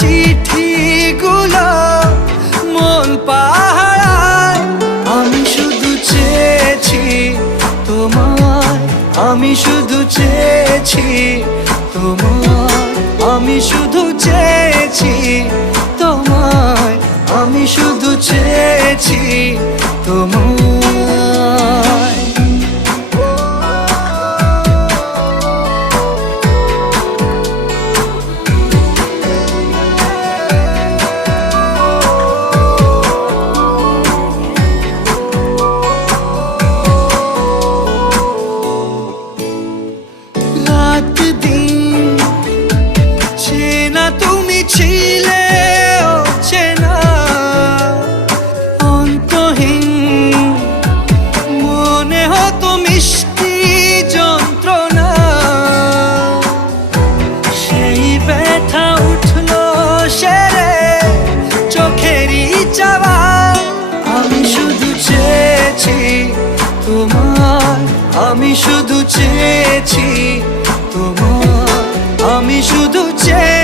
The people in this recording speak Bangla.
চিঠিগুলো মন পাহারায়। আমি শুধু চেয়েছি তোমায়, আমি শুধু চেয়েছি তোমায়, আমি শুধু চেয়েছি তোমায়, আমি শুধু চেয়েছি তোমায়। রাত দিন চেনা তুমি ছিলে চেনা অন্তহীন, মনে হতো মিষ্টি যন্ত্রণা। সেই ব্যথা উঠলো সেরে চোখেরই চাওয়ায়। আমি শুধু চেয়েছি তোমার, আমি শুধু চেয়েছি তোমার, আমি শুধু চেয়েছি